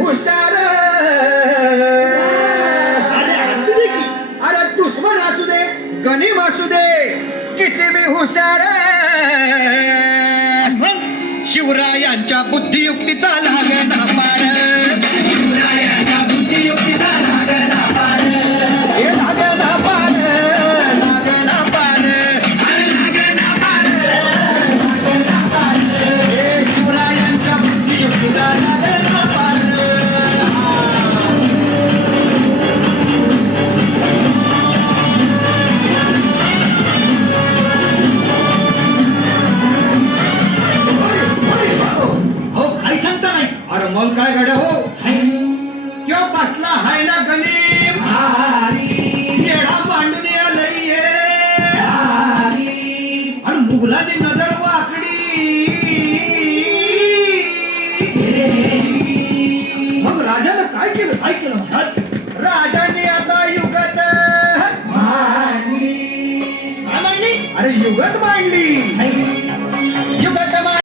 हुशार अरे दुश्मन असू दे गणिम असू दे किती बी हुशार शिवरायांच्या बुद्धियुक्तीचा लागना पार शिवरायांच्या बुद्धियुक्तीचा लागना पार हे लागना पार लागना पार लागना पार लागना पार हे शिवरायांच्या बुद्धियुक्तीचा लागना पार अरे मग काय गड्या हो क्यों बसला हाय ना गणिम येडा मांडून आलंय आणि मुघलांनी नजर वाकडी मग राजानं काय केलं राजाने आता युगत मांडली अरे युगत मांडली